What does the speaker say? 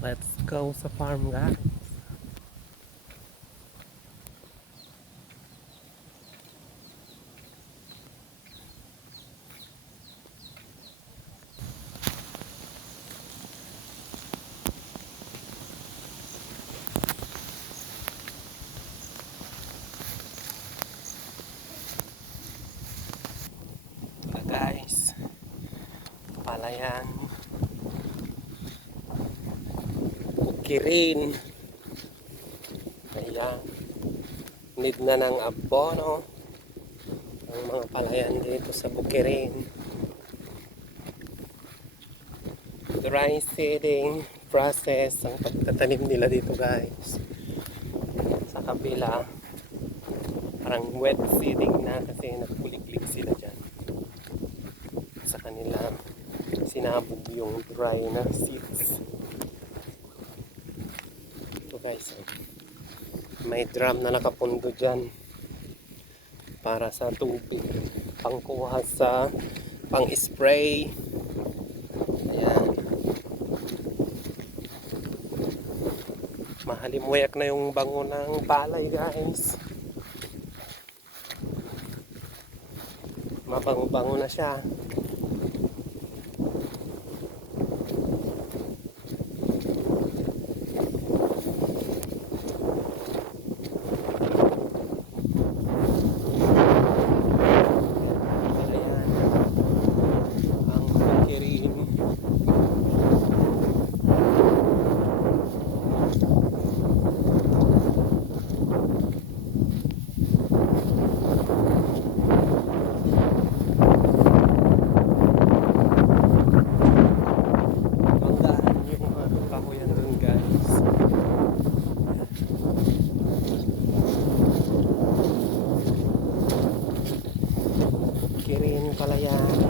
Let's go sa farm, guys. Guys, palayan, bukirin. Ayan, need na ng abono ang mga palayan dito sa bukirin. Dry seeding process ang pagtatanim nila dito, guys. Sa kabila parang wet seeding na kasi nagkuliklik sila dyan. Sa kanila sinabog yung dry na seeds. Ito, guys, may drum na nakapundo dyan para sa tubig, pangkuha sa pang-spray. Ayan, mahalimuyak na yung bango ng palay, guys. Mabango-bango na siya. Kirin pala yan.